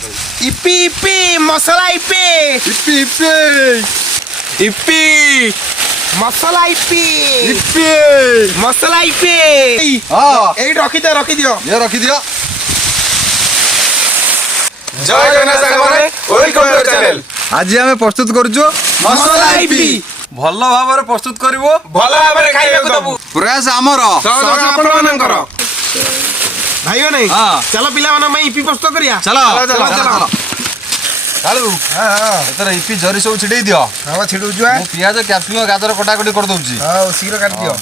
इप्पी इप्पी मसाला इप्पी इप्पी इप्पी इप्पी मसाला इप्पी इप्पी मसाला इप्पी हाँ एई रखी दियो ये रखी दियो। जय जगन्नाथ सागरे वेलकम टू चैनल। आज आम प्रस्तुत करूछु मसाला इप्पी भल भाव प्रस्तुत करिवो भल भाबरे खाइबा को दबु प्रयास आमर सहज आपण मानकर भाइयो नहीं हाँ चलो पिला माने मैं इप्पी प्रस्तुत करिया चलो चलो चलो कालू हां हां एतर इप्पी जरी सब छिडई दियो। हां छिडू जुआ मु पियाज कैप्सिकम गाजर कटाकटी कर दउची। हां शीघ्र काट दियो।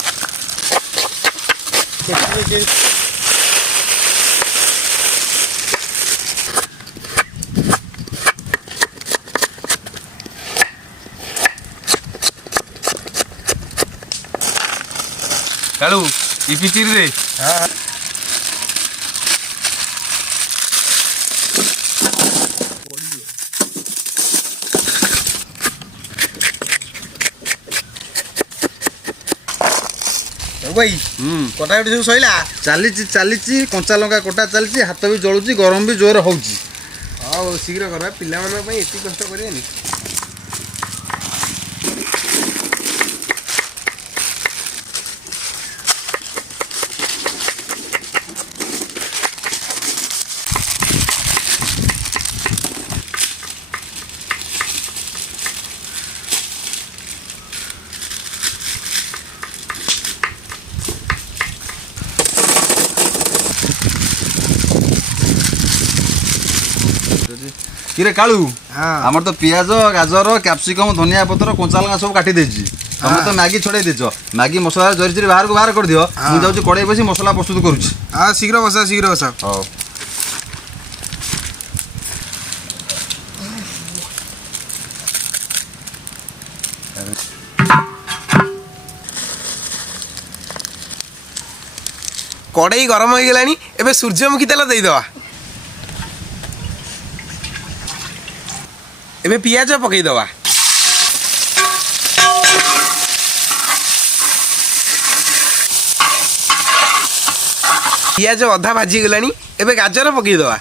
कालू इप्पी चिर दे। हां भाई कटाकटी सब सइला चली कंचा लंका कटा चली हाथ भी जलुची गरम भी जोर होउची। हां शीघ्र करबा पिला माने पई एती कष्ट करियनी। किरे कालू हां हमर तो पियाज गाजर कैप्सिकम धनिया पत्र कंचा लंका सब काटी देछि। तुम तो मैगी छोड़े देछ मैगी मसला जरी जरी बाहर कर दियो। मु जाउची कड़ाई बसी मसला प्रस्तुत करूची। हां शीघ्र बसा हां कड़ाई गरम हो गलानी एबे सूर्यमुखी तेल देई दवा। एबे पियाज पकई दवा। पियाज अधा भाजी गलानी एबे गाजर पकई दवा।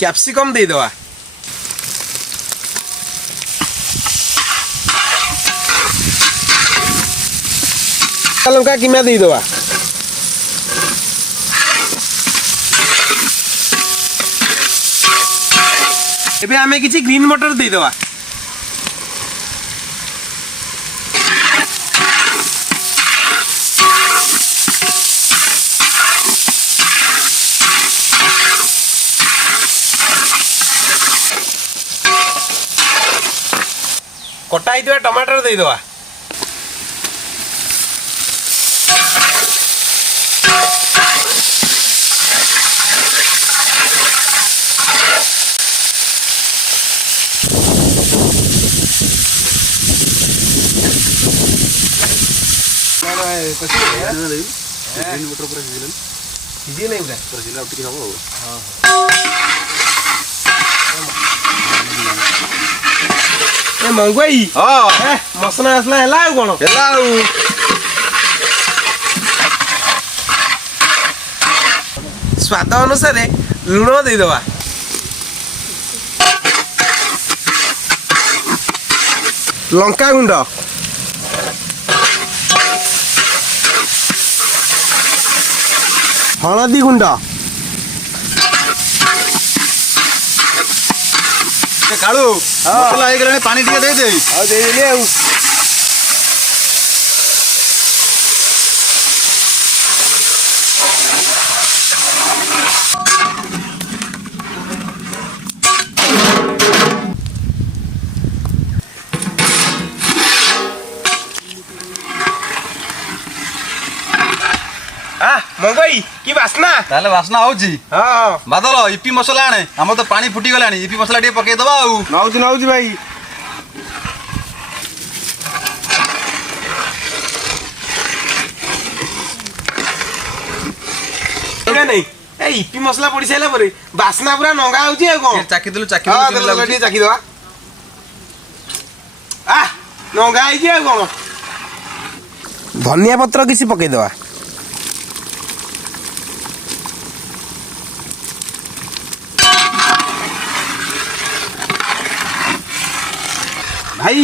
कैप्सिकम दे दवा। लंका किमा दे दवा। एबे हमें किछि ग्रीन मटर दे दवा। कटा ही टमाटर दे दवा। मंगवाई मसला आसला है कौन स्वाद अनुसार लुण दे दवा। लंका गुंड हलदी गुंड कालू मसला हो गलानी पानी टिके दे दे। हां दे देली आउ मंगई की बासना ताले वासना होची। हां बादल इप्पी मसला आने हम तो पानी फुटी गलानी इप्पी मसला टे पके दबा आउ नौजी भाई। नहीं ए इप्पी मसला पड़ी साइला परे बासना पूरा नंगा होची ए कोन चाकी देलु चाकी हां देलु चाकी दवा। आ नंगा आई जे कोन ଧନିଆ ପତ୍ର କିଛି ପକେଇଦବା। ଭାଇ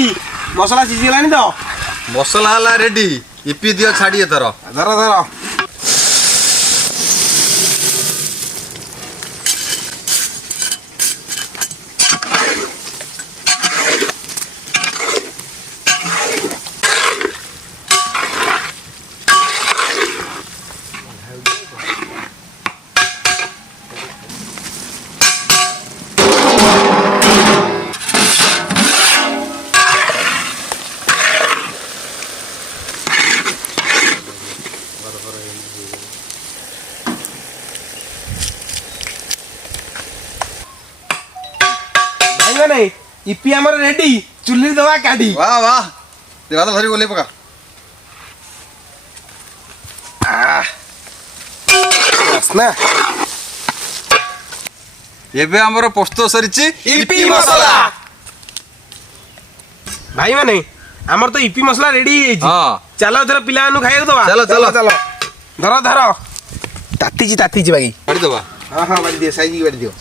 ମସଲା ସିଝିଗଲାଣି ତ? ମସଲା ହେଲା ରେଡି। ଇପି ଦିଅ ଛାଡ଼ି ଏଥର। ଧର ଧର। ଭାଇ ଇପି ଆମର ରେଡି। ଚୁଲି ଦବା କାଢି। वाह वाह ଭାତ ଧରି ଓହ୍ଲେଇ ପକା। ବାସ୍ନା। ଏବେ ଆମର ପ୍ରସ୍ତୁତ ସରିଛି ଇପି ମସଲା। ଭାଇ ମାନେ ଆମର ତ ଇପି ମସଲା ରେଡି ହେଇଯାଇଛି। ହଁ ଚାଲ ଏଥର ପିଲାମାନଙ୍କୁ ଖାଇବାକୁ ଦବା। ଚାଲ ଚାଲ ଚାଲ। ଧର ଧର। ତାତିଛି ଭାଇ। କାଢି ଦବା। ହଁ ହଁ ବାଡ଼ି ଦିଅ, ସାଇଜ୍ ବାଡ଼ି ଦିଅ।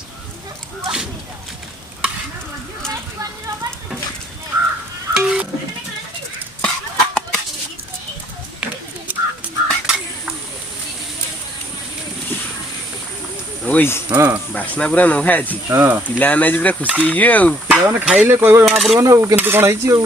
ଓଇ ହଁ ବାସ୍ନା ପୁରା ନୋହା ଅଛି। ହଁ ପିଲାମାନେ ଆଜି ପୁରା ଖୁସି ହେଇଯିବେ ଆଉ। ପିଲାମାନେ ଖାଇଲେ କହିବ ଜଣା ପଡିବ ନା ଆଉ କେମିତି କଣ ହେଇଛି ଆଉ।